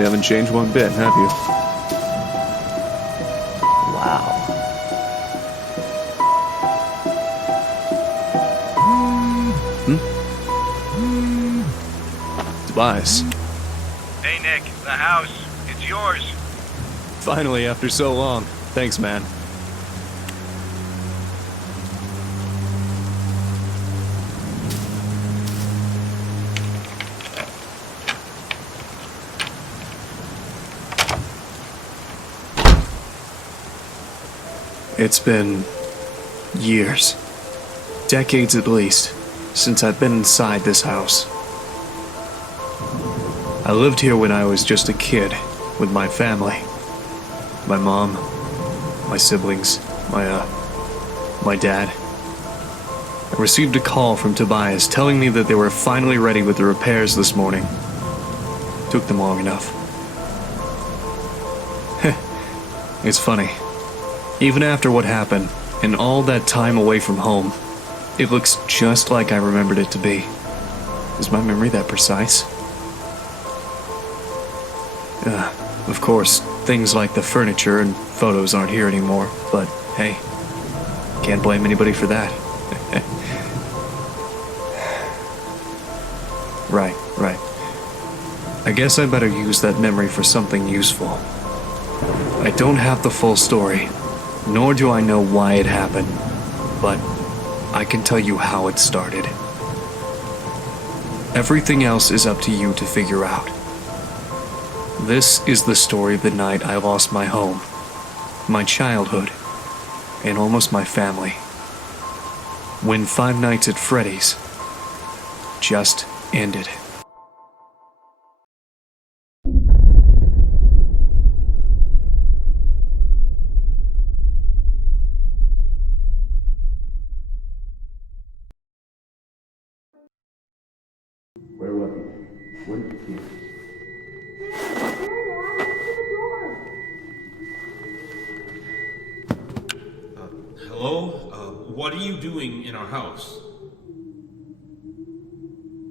really haven't changed one bit, have you? Wow. Tobias. Hey Nick, the house. It's yours. Finally, after so long. Thanks, man. It's been years, decades at least, since I've been inside this house. I lived here when I was just a kid with my family. My mom, my siblings, my dad. I received a call from Tobias telling me that they were finally ready with the repairs this morning. Took them long enough. It's funny. Even after what happened, and all that time away from home, it looks just like I remembered it to be. Is my memory that precise? Of course, things like the furniture and photos aren't here anymore, but hey, can't blame anybody for that. Right. I guess I better use that memory for something useful. I don't have the full story, nor do I know why it happened, but I can tell you how it started. Everything else is up to you to figure out. This is the story of the night I lost my home, my childhood, and almost my family. When Five Nights at Freddy's just ended. Where was he? What did you see? Hello? What are you doing in our house?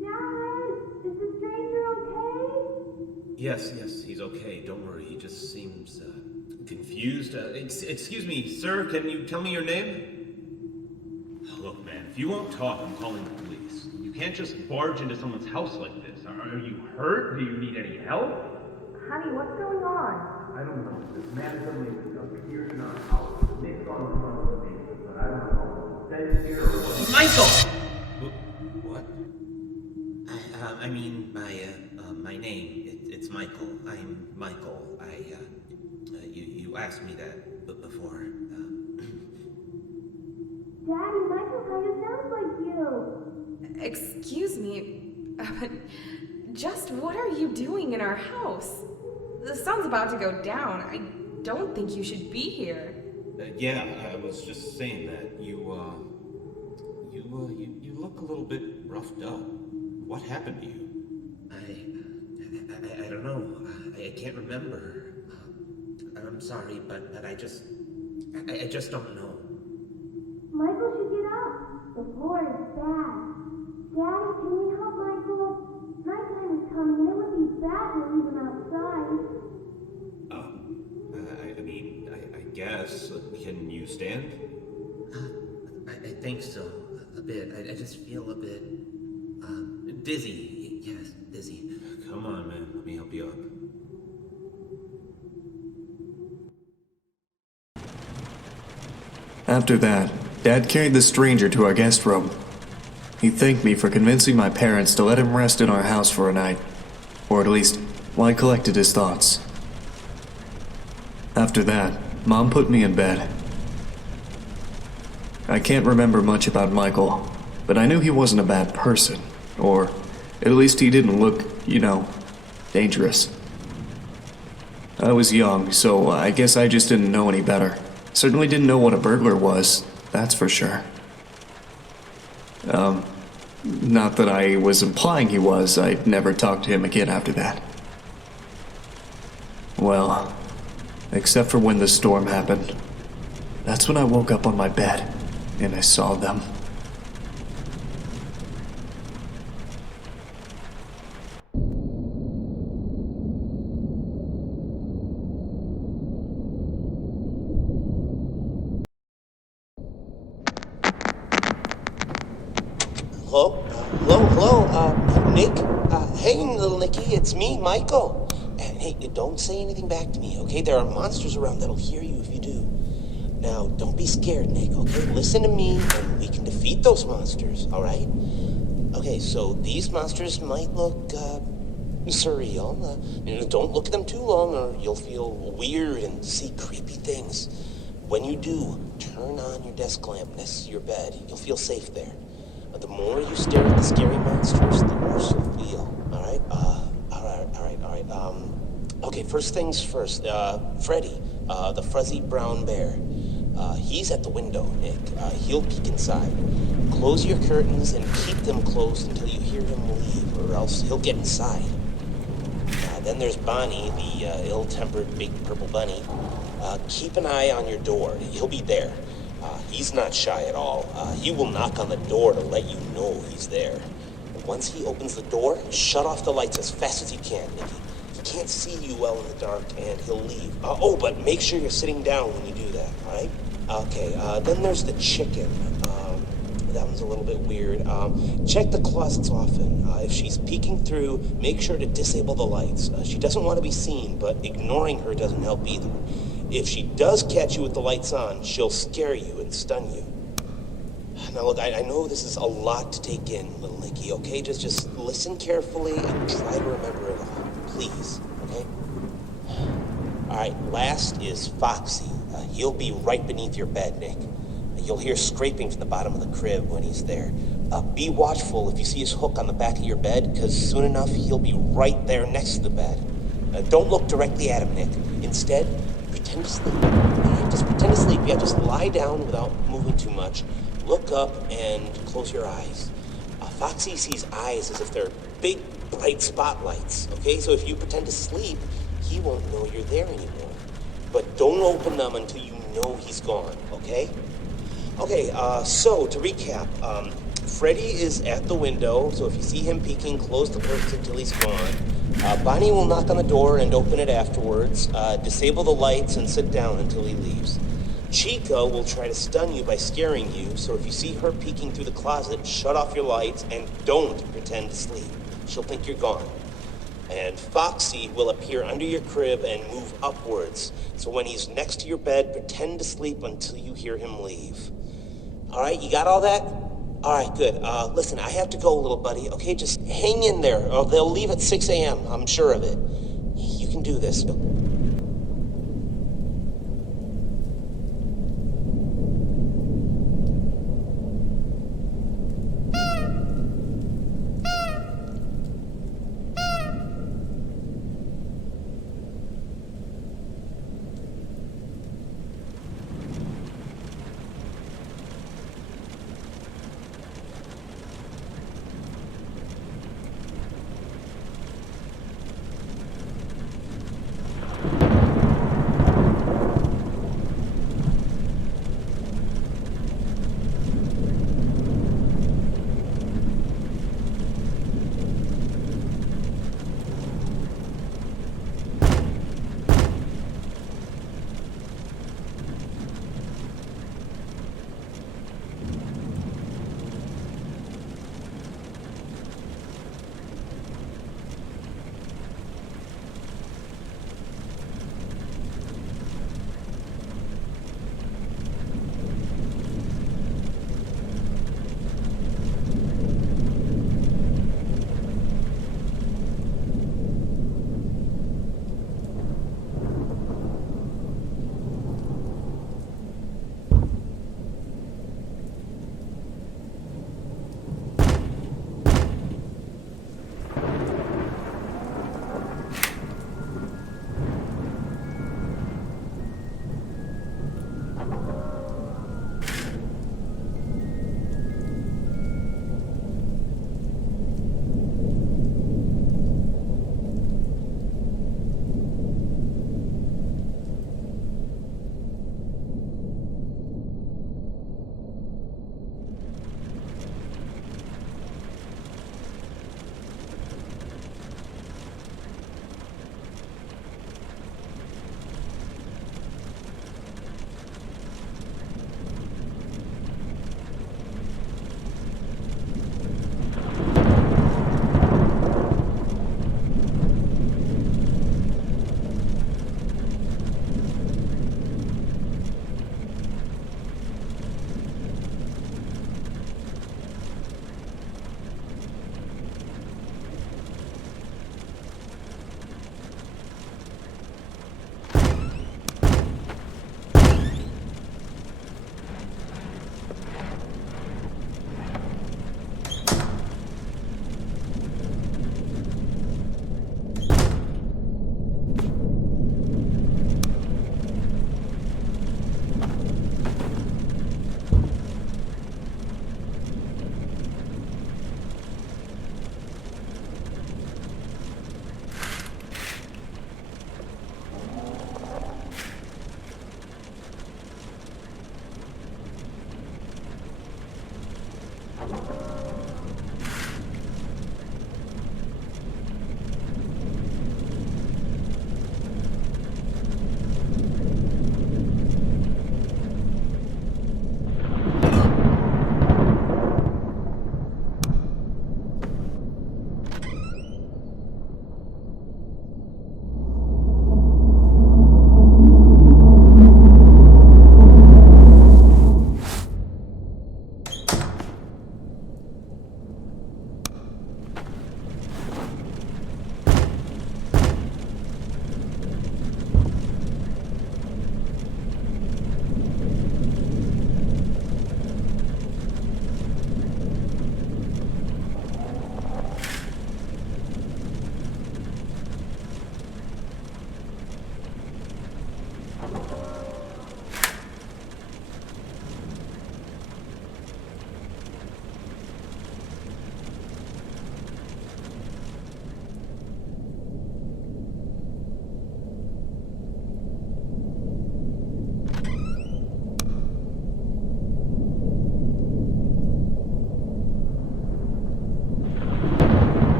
Dad, is the stranger okay? Yes, he's okay. Don't worry. He just seems confused. Excuse me, sir. Can you tell me your name? Look, man, if you won't talk, I'm calling the police. You can't just barge into someone's house like this. Are you hurt? Do you need any help? Honey, what's going on? I don't know. This man suddenly appeared in our house. Nick's on the phone with me, but I don't know. That is here or what? Michael! What? My name, it's Michael. I'm Michael. You asked me that before. Daddy, Michael kind of sounds like you. Excuse me, but just what are you doing in our house? The sun's about to go down. I don't think you should be here. Yeah, I was just saying that. You look a little bit roughed up. What happened to you? I don't know. I can't remember. I'm sorry, but I just don't know. Michael should get up. The floor is bad. Daddy, can we help Michael? Nighttime is coming and it would be bad to leave him outside. I guess. Can you stand? I think so. A bit. I just feel a bit, dizzy. Yes, dizzy. Come on, man. Let me help you up. After that, Dad carried the stranger to our guest room. He thanked me for convincing my parents to let him rest in our house for a night, or at least while he collected his thoughts. After that, Mom put me in bed. I can't remember much about Michael, but I knew he wasn't a bad person, or at least he didn't look, dangerous. I was young, so I guess I just didn't know any better. Certainly didn't know what a burglar was, that's for sure. Not that I was implying he was. I'd never talked to him again after that. Well, except for when the storm happened. That's when I woke up on my bed, and I saw them. Hello, Nick? Hey, little Nicky, it's me, Michael. And hey, don't say anything back to me, okay? There are monsters around that'll hear you if you do. Now, don't be scared, Nick, okay? Listen to me, and we can defeat those monsters, all right? Okay, so these monsters might look, surreal. Don't look at them too long, or you'll feel weird and see creepy things. When you do, turn on your desk lamp next to your bed. You'll feel safe there. The more you stare at the scary monsters, the worse you'll feel. All right? All right. Okay, first things first. Freddy, the fuzzy brown bear. He's at the window, Nick. He'll peek inside. Close your curtains and keep them closed until you hear him leave, or else he'll get inside. Then there's Bonnie, the ill-tempered big purple bunny. Keep an eye on your door. He'll be there. He's not shy at all. He will knock on the door to let you know he's there. Once he opens the door, shut off the lights as fast as you can, Nicky. He can't see you well in the dark, and he'll leave. But make sure you're sitting down when you do that, all right? Okay, then there's the chicken. That one's a little bit weird. Check the closets often. If she's peeking through, make sure to disable the lights. She doesn't want to be seen, but ignoring her doesn't help either. If she does catch you with the lights on, she'll scare you and stun you. Now look, I know this is a lot to take in, little Nicky, okay? Just listen carefully and try to remember it all. Please, okay? Alright, last is Foxy. He'll be right beneath your bed, Nick. You'll hear scraping from the bottom of the crib when he's there. Be watchful if you see his hook on the back of your bed, because soon enough he'll be right there next to the bed. Don't look directly at him, Nick. Instead, pretend to sleep. Just pretend to sleep. Yeah, just lie down without moving too much. Look up and close your eyes. Foxy sees eyes as if they're big, bright spotlights, okay? So if you pretend to sleep, he won't know you're there anymore. But don't open them until you know he's gone, okay? Okay, so to recap, Freddy is at the window, so if you see him peeking, close the curtains until he's gone. Bonnie will knock on the door and open it afterwards. Disable the lights and sit down until he leaves. Chica will try to stun you by scaring you, so if you see her peeking through the closet, shut off your lights and don't pretend to sleep. She'll think you're gone. And Foxy will appear under your crib and move upwards, so when he's next to your bed, pretend to sleep until you hear him leave. All right, you got all that? All right, good. Listen, I have to go, little buddy, okay? Just hang in there. They'll leave at 6 a.m., I'm sure of it. You can do this.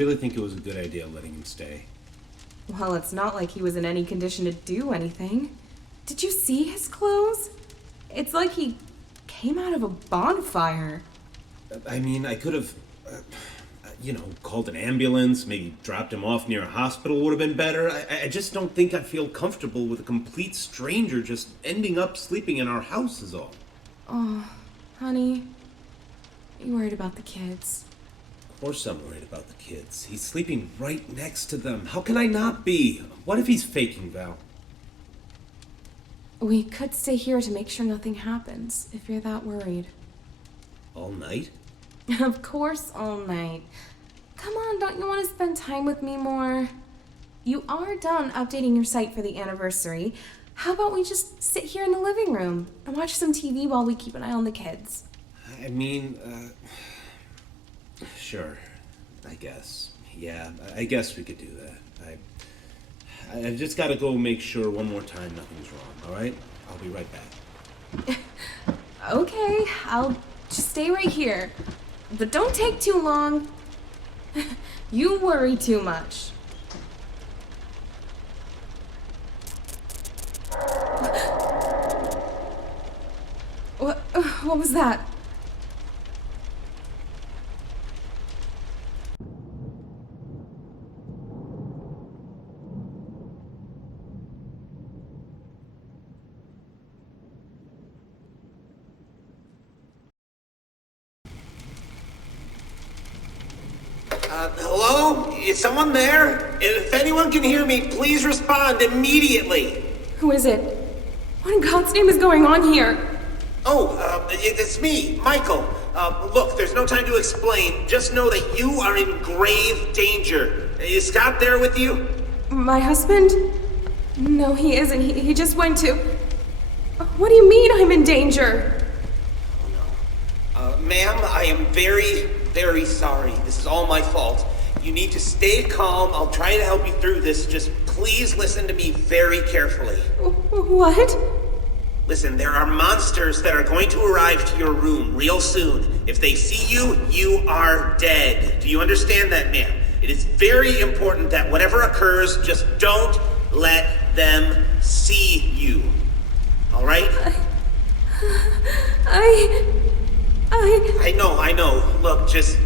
really think it was a good idea letting him stay? Well, it's not like he was in any condition to do anything. Did you see his clothes? It's like he came out of a bonfire. I mean, I could have, called an ambulance, maybe dropped him off near a hospital would have been better. I just don't think I feel comfortable with a complete stranger just ending up sleeping in our house is all. Oh, honey, are you worried about the kids? Of course I'm worried about the kids. He's sleeping right next to them. How can I not be? What if he's faking, Val? We could stay here to make sure nothing happens, if you're that worried. All night? Of course, all night. Come on, don't you want to spend time with me more? You are done updating your site for the anniversary. How about we just sit here in the living room and watch some TV while we keep an eye on the kids? I mean, sure, I guess. Yeah, I guess we could do that. I've just got to go make sure one more time nothing's wrong, all right? I'll be right back. Okay, I'll just stay right here. But don't take too long. You worry too much. What was that? Hello? Is someone there? If anyone can hear me, please respond immediately. Who is it? What in God's name is going on here? It's me, Michael. Look, there's no time to explain. Just know that you are in grave danger. Is Scott there with you? My husband? No, he isn't. He just went to... What do you mean I'm in danger? Ma'am, I am very, very sorry. This is all my fault. You need to stay calm. I'll try to help you through this. Just please listen to me very carefully. What? Listen, there are monsters that are going to arrive to your room real soon. If they see you, you are dead. Do you understand that, ma'am? It is very important that whatever occurs, just don't let them see you. All right? I know. Look, just...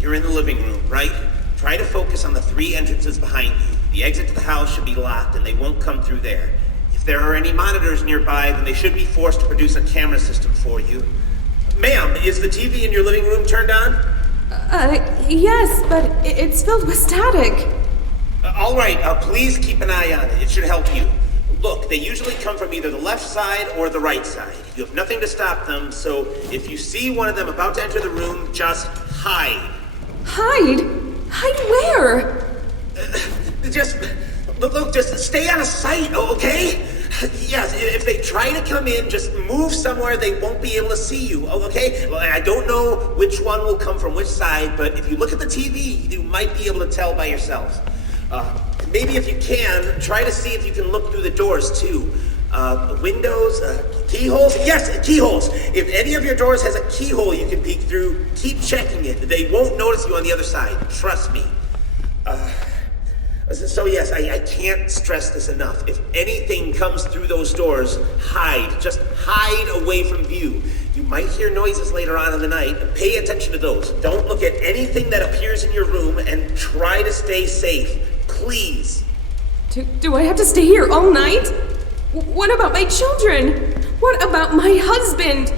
You're in the living room, right? Try to focus on the 3 entrances behind you. The exit to the house should be locked, and they won't come through there. If there are any monitors nearby, then they should be forced to produce a camera system for you. Ma'am, is the TV in your living room turned on? Yes, but it's filled with static. All right, please keep an eye on it. It should help you. Look, they usually come from either the left side or the right side. You have nothing to stop them, so if you see one of them about to enter the room, just hide. Hide? Hide where? Just stay out of sight, okay? Yes, if they try to come in, just move somewhere they won't be able to see you, okay? Well, I don't know which one will come from which side, but if you look at the TV, you might be able to tell by yourselves. Maybe if you can, try to see if you can look through the doors too. Windows, keyholes? Yes, keyholes. If any of your doors has a keyhole you can peek through, keep checking it. They won't notice you on the other side. Trust me. So yes, I can't stress this enough. If anything comes through those doors, hide. Just hide away from view. You might hear noises later on in the night. Pay attention to those. Don't look at anything that appears in your room and try to stay safe. Please. Do I have to stay here all night? What about my children? What about my husband?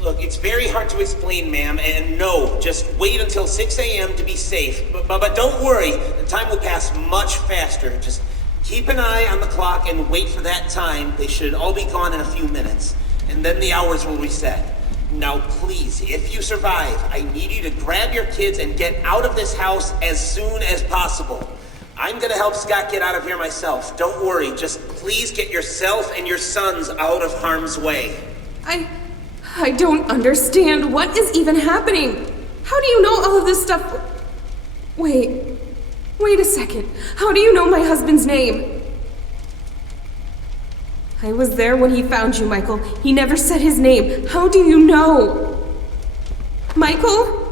Look, it's very hard to explain, ma'am, and no, just wait until 6 a.m. to be safe. But don't worry, the time will pass much faster. Just keep an eye on the clock and wait for that time. They should all be gone in a few minutes, and then the hours will reset. Now, please, if you survive, I need you to grab your kids and get out of this house as soon as possible. I'm gonna help Scott get out of here myself. Don't worry, just please get yourself and your sons out of harm's way. I don't understand. What is even happening? How do you know all of this stuff? Wait a second. How do you know my husband's name? I was there when he found you, Michael. He never said his name. How do you know? Michael?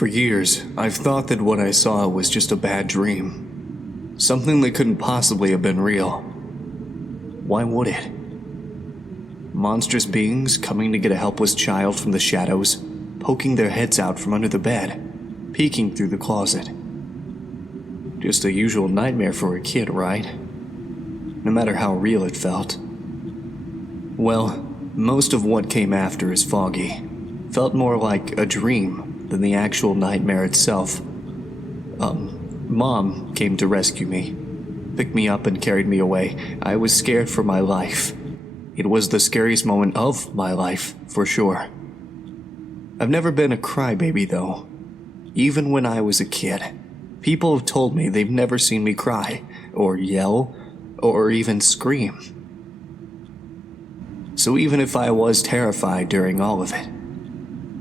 For years, I've thought that what I saw was just a bad dream. Something that couldn't possibly have been real. Why would it? Monstrous beings coming to get a helpless child from the shadows, poking their heads out from under the bed, peeking through the closet. Just a usual nightmare for a kid, right? No matter how real it felt. Well, most of what came after is foggy. Felt more like a dream than the actual nightmare itself. Mom came to rescue me. Picked me up and carried me away. I was scared for my life. It was the scariest moment of my life, for sure. I've never been a crybaby, though. Even when I was a kid, people have told me they've never seen me cry, or yell, or even scream. So even if I was terrified during all of it,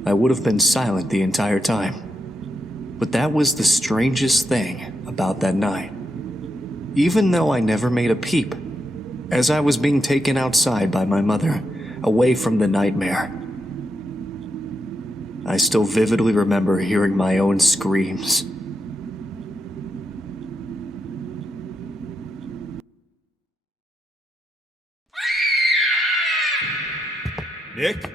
I would have been silent the entire time. But that was the strangest thing about that night. Even though I never made a peep, as I was being taken outside by my mother, away from the nightmare, I still vividly remember hearing my own screams. Nick?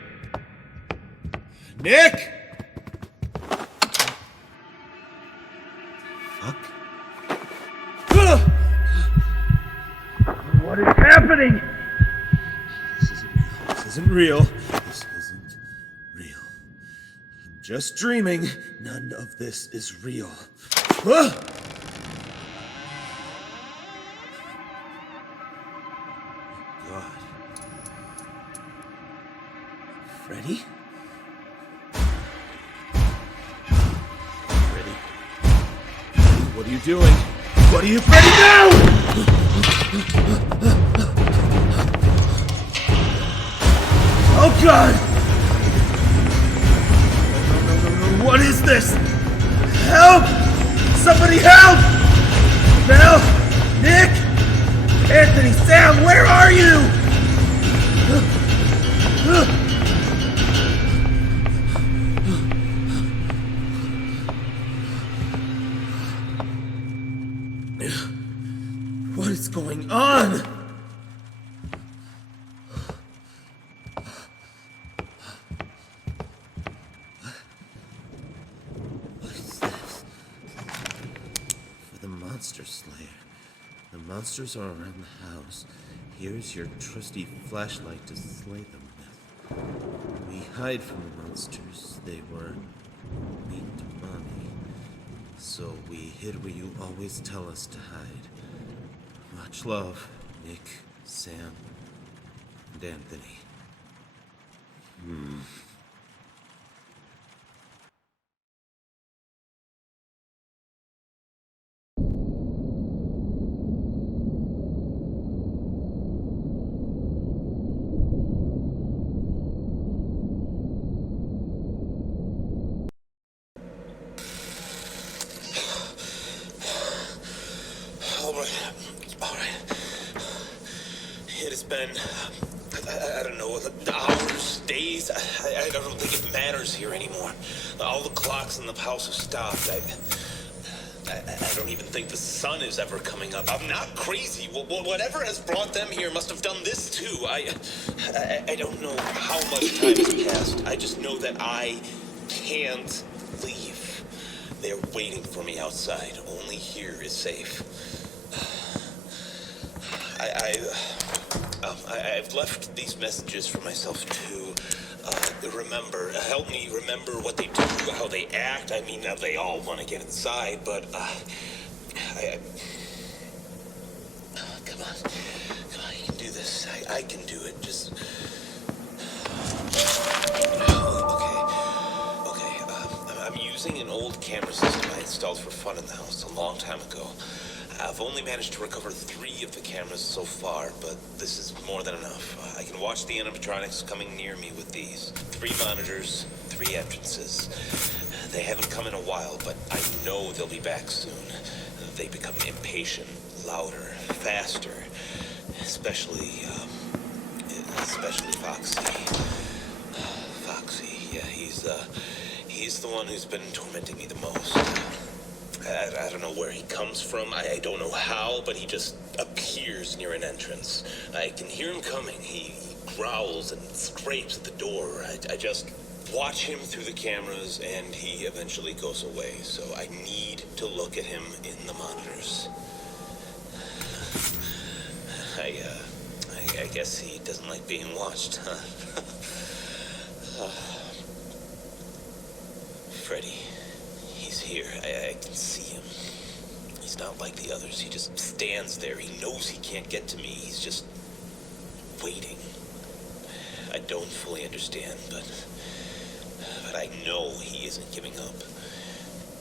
Nick! Fuck. What is happening? This isn't real. This isn't real. I'm just dreaming. None of this is real. Ah! God. Freddy? Freddy? What are you doing? What are you, Freddy? No! Oh God! No. What is this? Help! Somebody help! Mel? Nick? Anthony? Sam, where are you? What is going on? What is this? For the Monster Slayer. The monsters are around the house. Here's your trusty flashlight to slay them with. We hide from the monsters. They were mean to Mommy. So we hid where you always tell us to hide. Much love, Nick, Sam, and Anthony. All right. It has been, I don't know, hours, days. I don't think it matters here anymore. All the clocks in the house have stopped. I don't even think the sun is ever coming up. I'm not crazy. Whatever has brought them here must have done this too. I don't know how much time has passed. I just know that I can't leave. They're waiting for me outside. Only here is safe. I've left these messages for myself too. Remember, help me remember what they do, how they act. I mean, now they all want to get inside, but come on, you can do this. I can do it. Just okay. I'm using an old camera system I installed for fun in the house a long time ago. I've only managed to recover 3 of the cameras so far, but this is more than enough. I can watch the animatronics coming near me with these. 3 monitors, 3 entrances. They haven't come in a while, but I know they'll be back soon. They become impatient, louder, faster. Especially Foxy. Foxy, yeah, he He's the one who's been tormenting me the most. I don't know where he comes from. I don't know how, but he just appears near an entrance. I can hear him coming. He growls and scrapes at the door. I just watch him through the cameras, and he eventually goes away. So I need to look at him in the monitors. I guess he doesn't like being watched, huh? Freddy, he's here. I can see him. He's not like the others. He just stands there. He knows he can't get to me. He's just waiting. I don't fully understand, but I know he isn't giving up.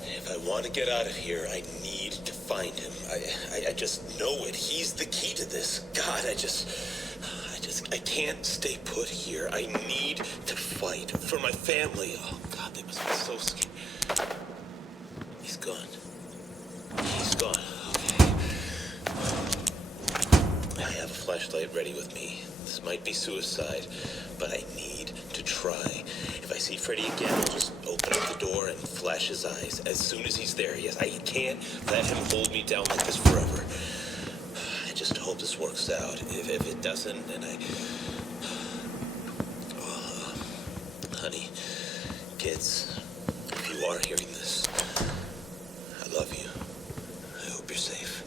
If I want to get out of here, I need to find him. I just know it. He's the key to this. God, I can't stay put here. I need to fight for my family. Oh, God, they must be so scared. He's gone. He's gone. Okay. I have a flashlight ready with me. This might be suicide, but I need to try. If I see Freddy again, I'll just open up the door and flash his eyes as soon as he's there. Yes, I can't let him hold me down like this forever. I just hope this works out. If it doesn't, then honey, kids, if you are hearing this, I love you. I hope you're safe.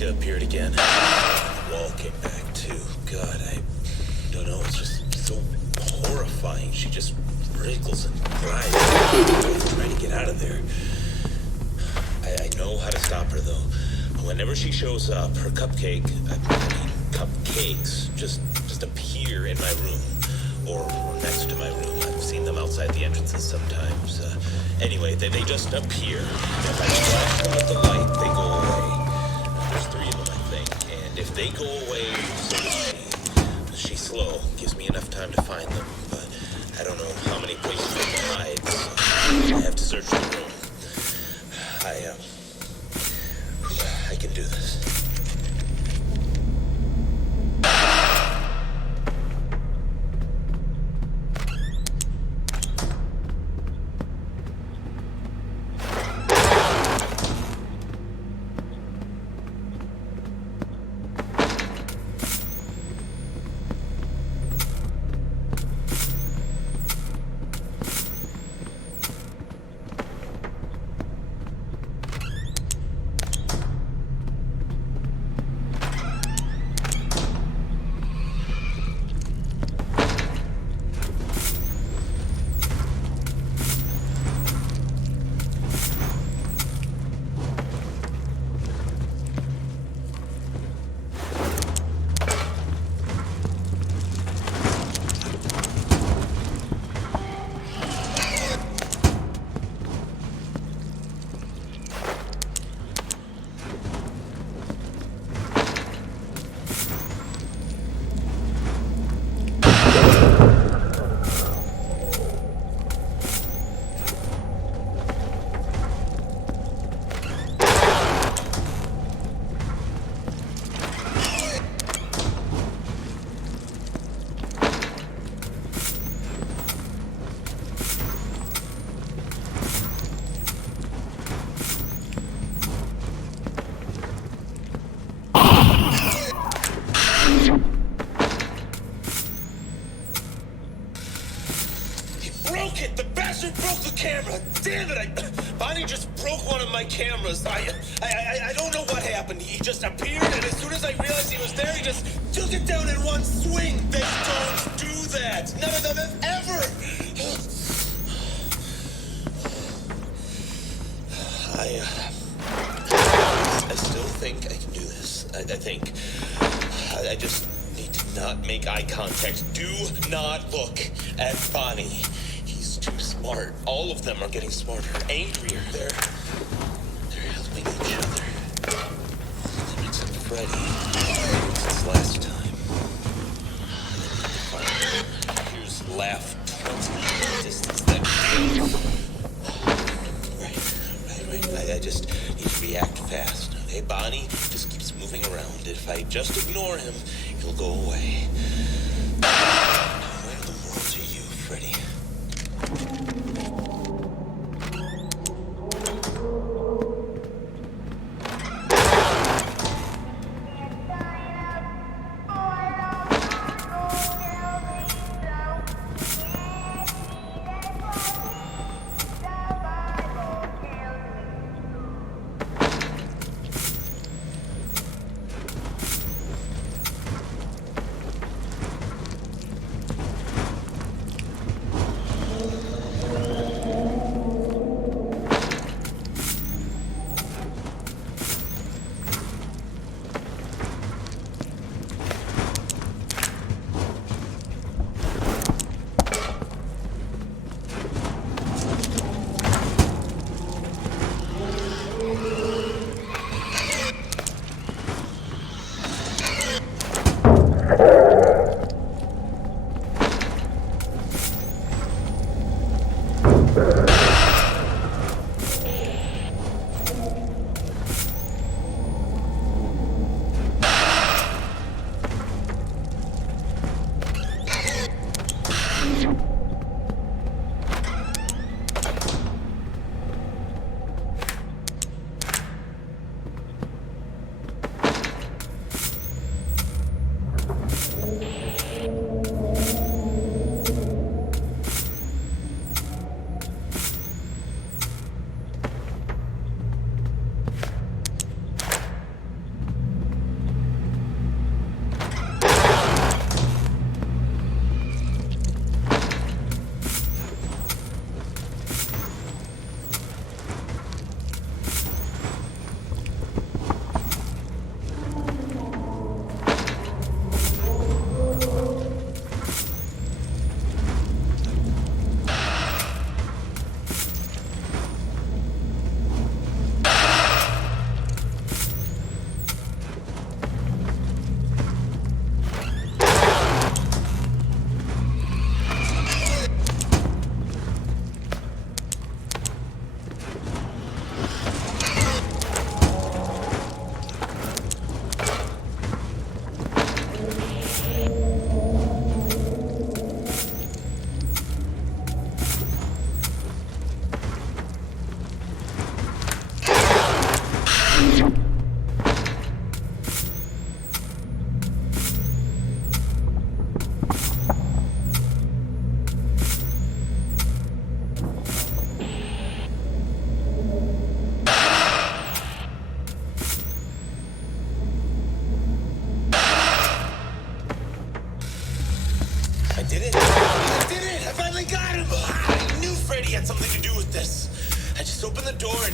Appeared again. The wall came back too. God, I don't know. It's just so horrifying. She just wriggles and cries. Trying to get out of there. I know how to stop her though. Whenever she shows up, her cupcakes just appear in my room or next to my room. I've seen them outside the entrances sometimes. Anyway, they just appear. If I flash them with the light, they go away. There's 3 of them, I think, and if they go away, so does she. She's slow, gives me enough time to find them, but I don't know how many places they can hide, so I have to search the room. I can do this. He broke it! The bastard broke the camera! Damn it! Bonnie just broke one of my cameras. I don't know what happened. He just appeared, and as soon as I realized he was there, he just took it down in one swing. They don't do that. None of them have ever. I still think I can do this. I just need to not make eye contact. Do not look at Bonnie. He's too smart. All of them are getting smarter, angrier. They're helping each other. Except Freddy. Since last time. Here's laugh 20 distance that. Right. I just need to react fast. Hey, Bonnie just keeps moving around. If I just ignore him, he'll go away. Where in the world are you, Freddy?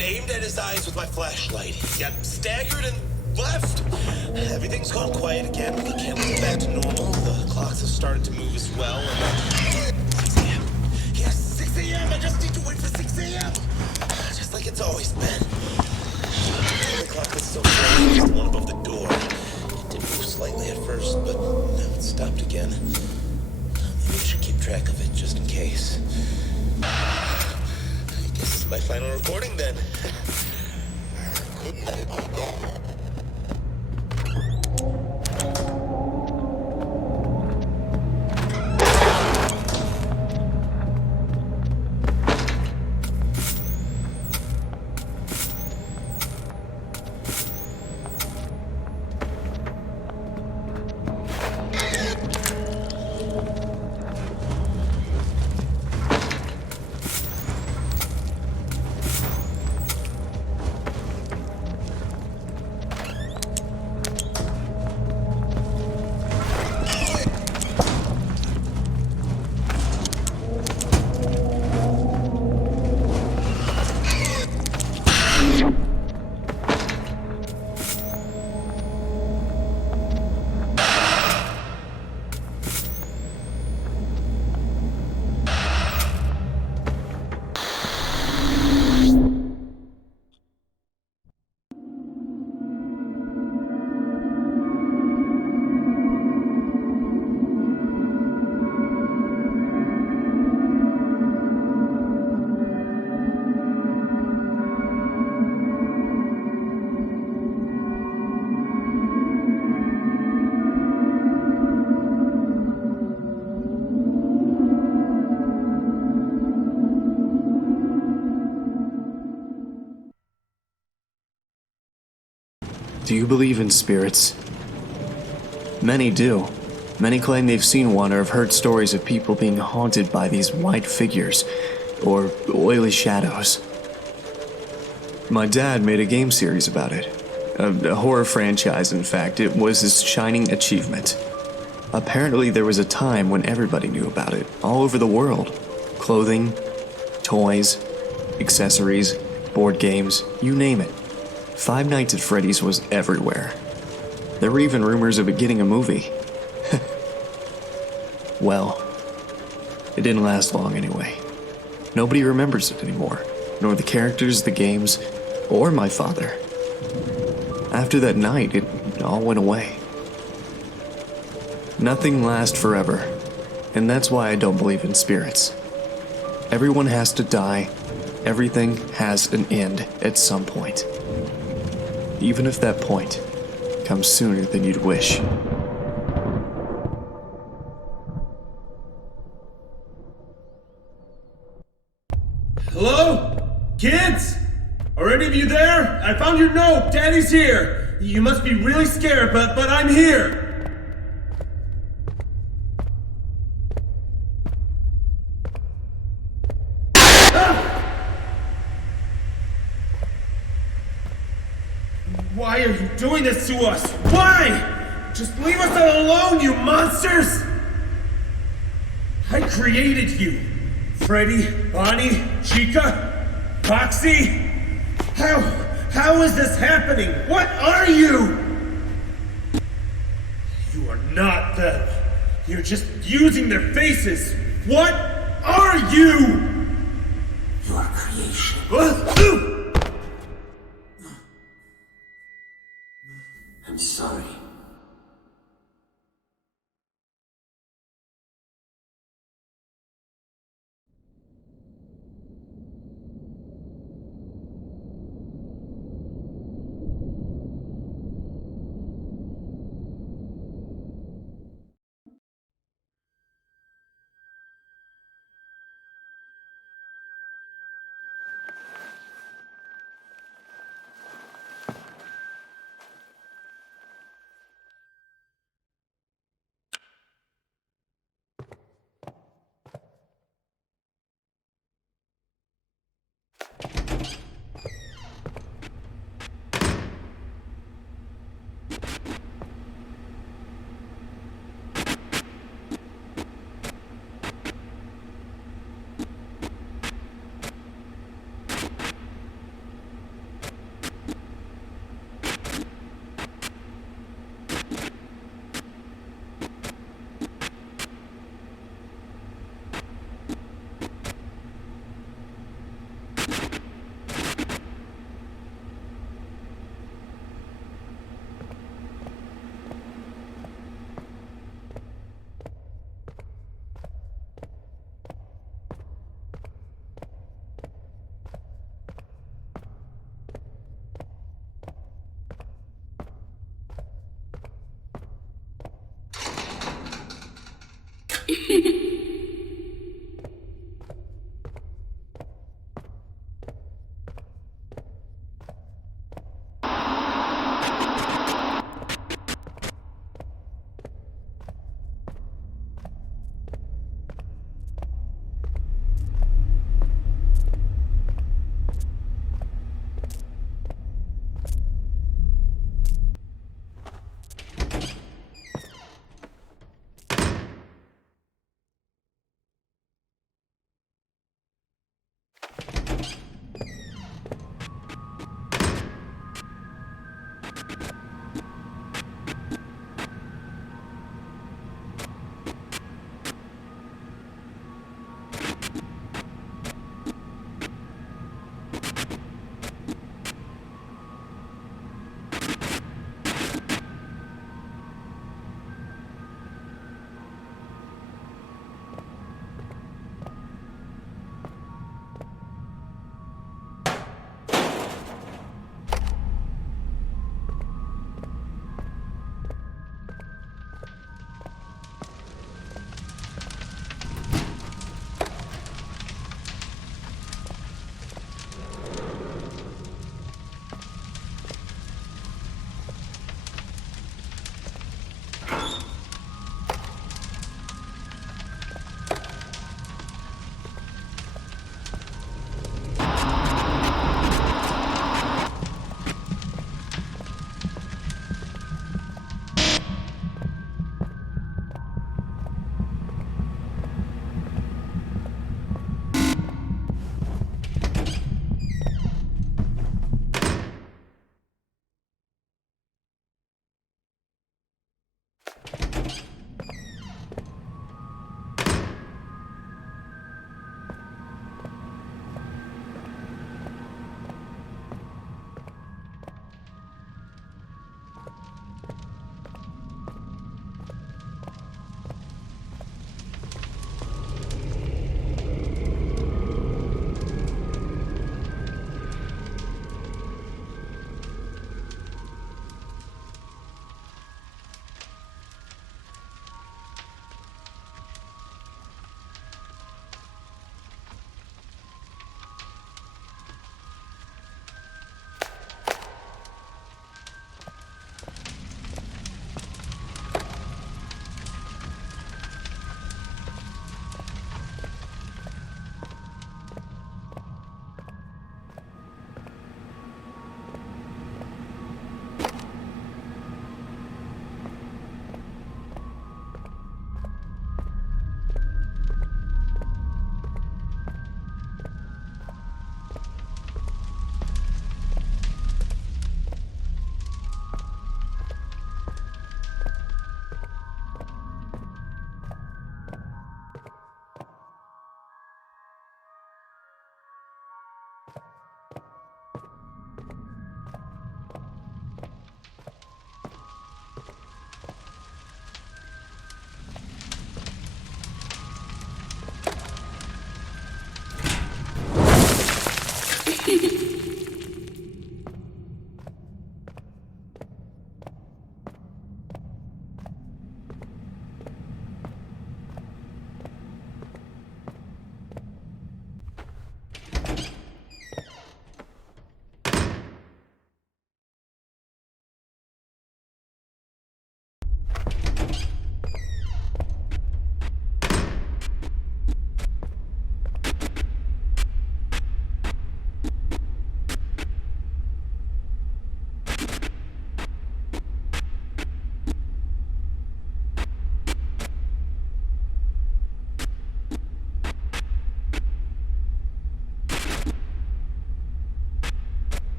Aimed at his eyes with my flashlight. He got staggered and left. Everything's gone quiet again. The cameras are back to normal. The clocks have started to move as well. And 6 a.m. Yes, 6 a.m. I just need to wait for 6 a.m. Just like it's always been. The clock was so close. It's the one above the door. It did move slightly at first, but now it's stopped again. Maybe I should keep track of it just in case. This is my final recording then. Good night, Michael. Do you believe in spirits? Many do. Many claim they've seen one or have heard stories of people being haunted by these white figures, or oily shadows. My dad made a game series about it. A horror franchise, in fact. It was his shining achievement. Apparently there was a time when everybody knew about it, all over the world. Clothing, toys, accessories, board games, you name it. Five Nights at Freddy's was everywhere. There were even rumors of it getting a movie. Well, it didn't last long anyway. Nobody remembers it anymore, nor the characters, the games, or my father. After that night, it all went away. Nothing lasts forever, and that's why I don't believe in spirits. Everyone has to die. Everything has an end at some point. Even if that point comes sooner than you'd wish. Hello? Kids? Are any of you there? I found your note. Daddy's here. You must be really scared, but I'm here. Why are you doing this to us? Why? Just leave us alone, you monsters! I created you. Freddy, Bonnie, Chica, Foxy. How is this happening? What are you? You are not them. You're just using their faces. What are you? Your creation. I'm sorry.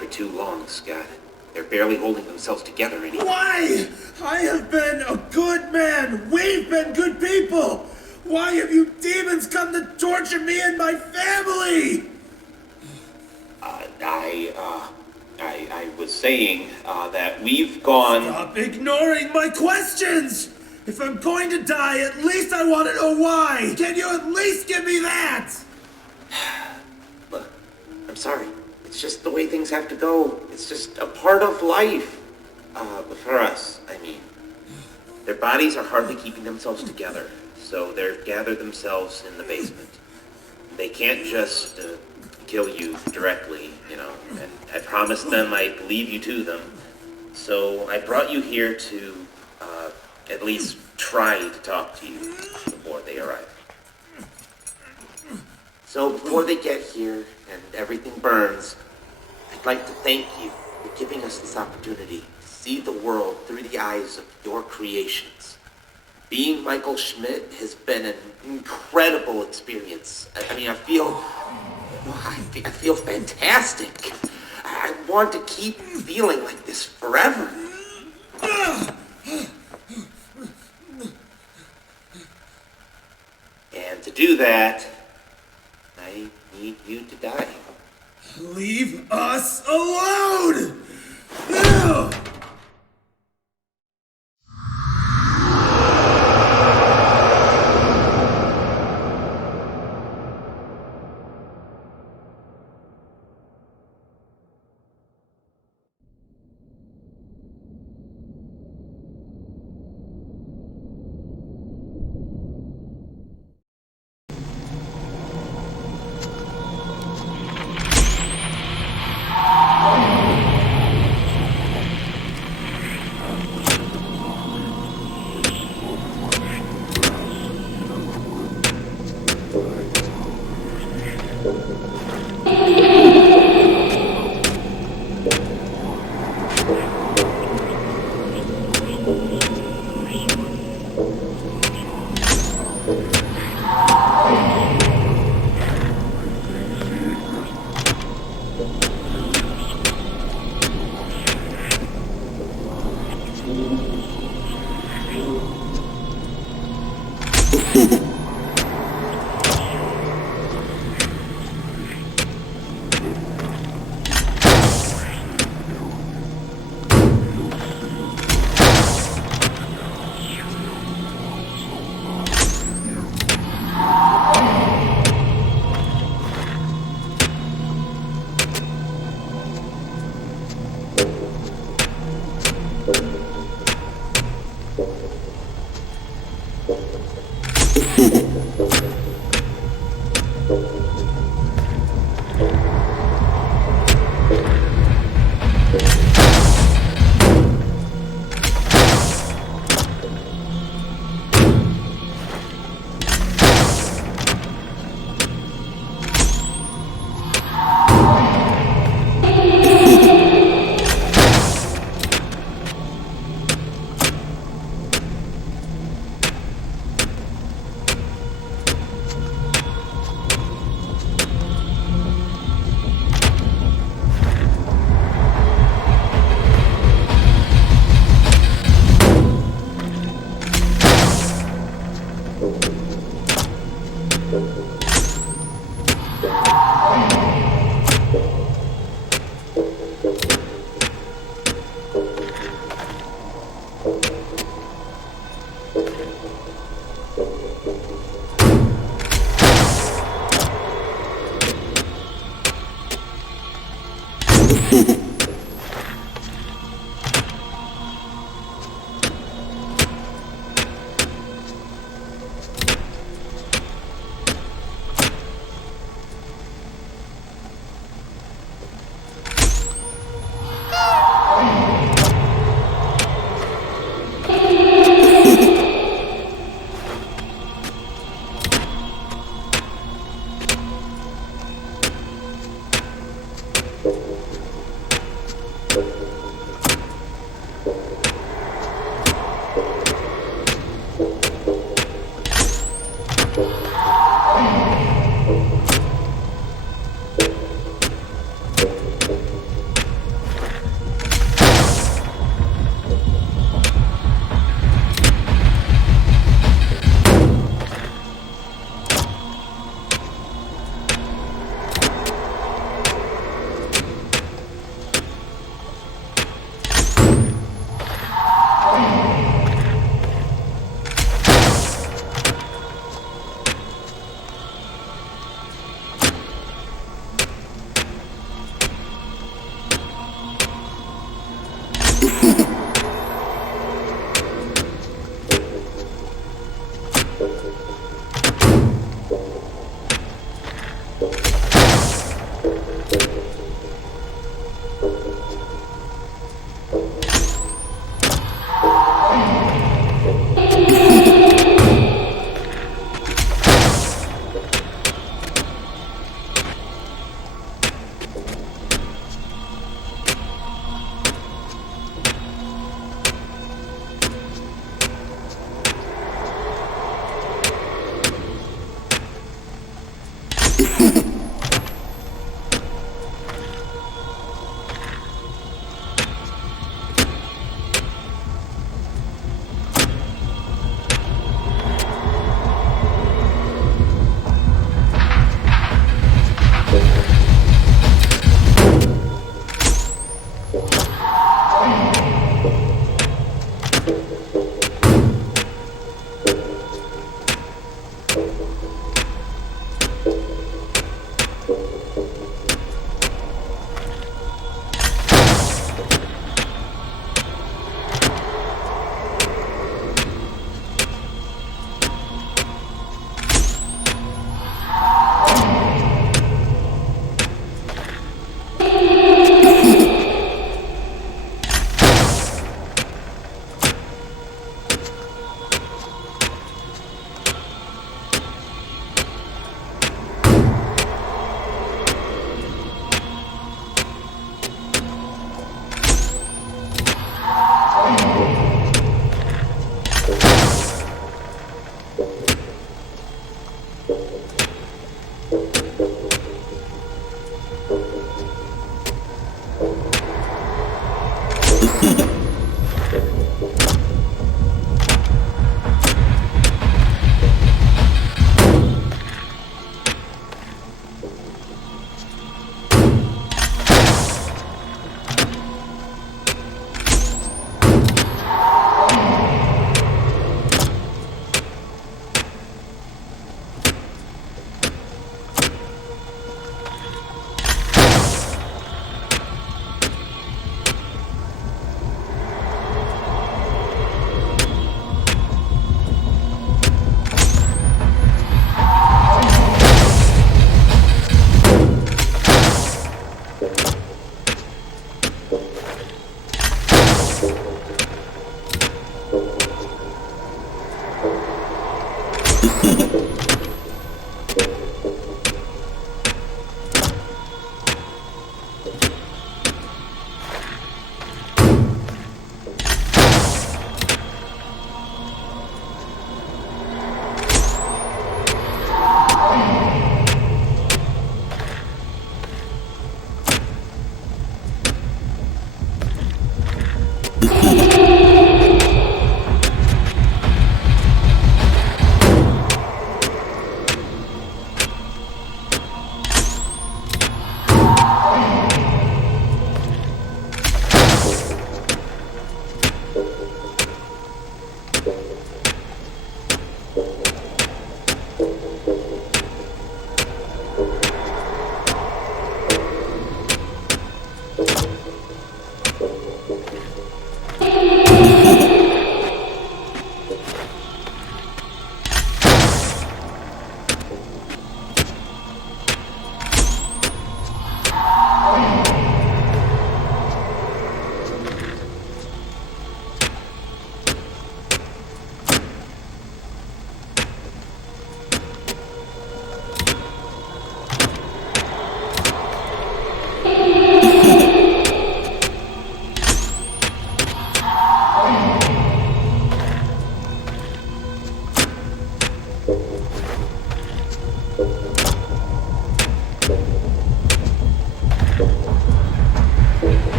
for too long, Scott. They're barely holding themselves together anymore. Why? I have been a good man. We've been good people. Why have you demons come to torture me and my family? I was saying that we've gone. Stop ignoring my questions! If I'm going to die, at least I want to know why! Can you at least give me that? Look, I'm sorry. It's just the way things have to go. It's just a part of life. For us, I mean. Their bodies are hardly keeping themselves together, so they've gathered themselves in the basement. They can't just kill you directly, you know, and I promised them I'd leave you to them. So I brought you here to at least try to talk to you before they arrive. So before they get here and everything burns, I'd like to thank you for giving us this opportunity to see the world through the eyes of your creations. Being Michael Schmidt has been an incredible experience. I mean, I feel fantastic. I want to keep feeling like this forever. And to do that, I need you to die. Leave us alone! No!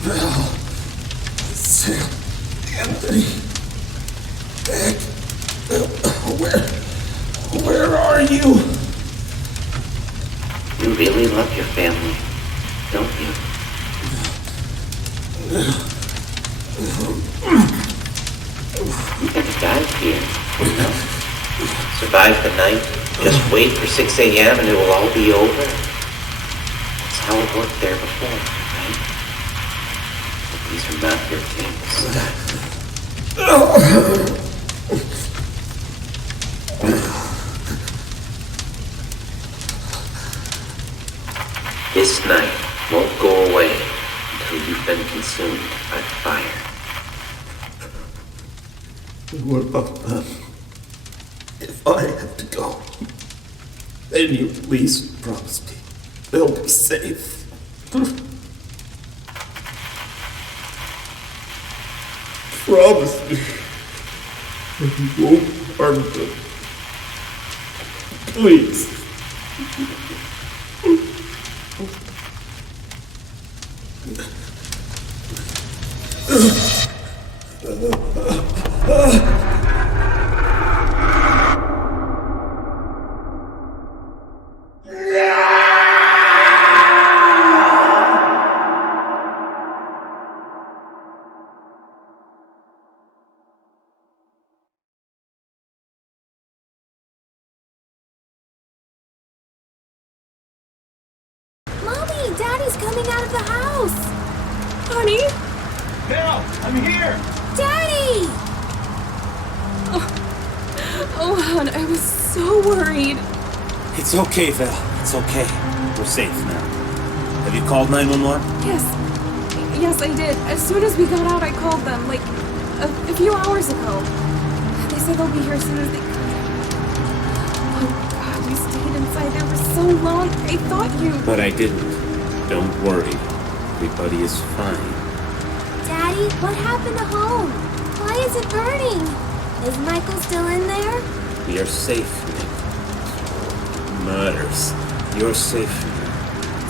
Val, Sam, Anthony, Nick, where are you? You really love your family, don't you? You're gonna die here. No. Survive the night, just wait for 6 a.m. and it will all be over. That's how it worked there before, right? But these are not your things. This night won't go away until you've been consumed by fire. What about them? If I have to go, then you please promise me they'll be safe. Promise me that you won't harm them. Please. Mommy, Daddy's coming out of the house. Honey? Val, I'm here! Daddy! Oh, hon, I was so worried. It's okay, Val. It's okay. We're safe now. Have you called 911? Yes, I did. As soon as we got out, I called them, like, a few hours ago. They said they'll be here as soon as they could. Oh, God, you stayed inside there for so long. I thought you... But I didn't. Don't worry. Everybody is fine. Daddy, what happened to home? Why is it burning? Is Michael still in there? We are safe, Nick. Matters. You're safe now.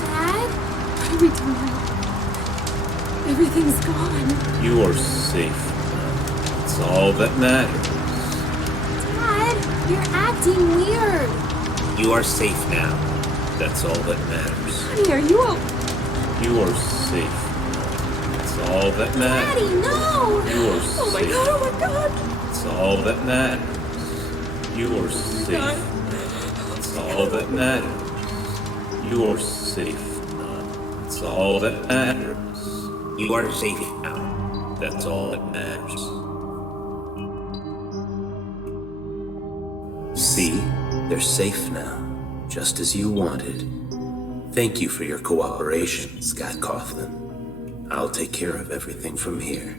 Dad? What do we do now? Everything's gone. You are safe now. That's all that matters. Dad, you're acting weird. You are safe now. That's all that matters. Honey, are you okay? You are safe. That's all that matters. Daddy, no! You are Oh my safe. God, oh my God. That's all that matters. You are safe. That's all that matters. You are safe now. That's all that matters. You are safe now. That's all that matters. See? They're safe now. Just as you wanted. Thank you for your cooperation, Scott Coughlin. I'll take care of everything from here.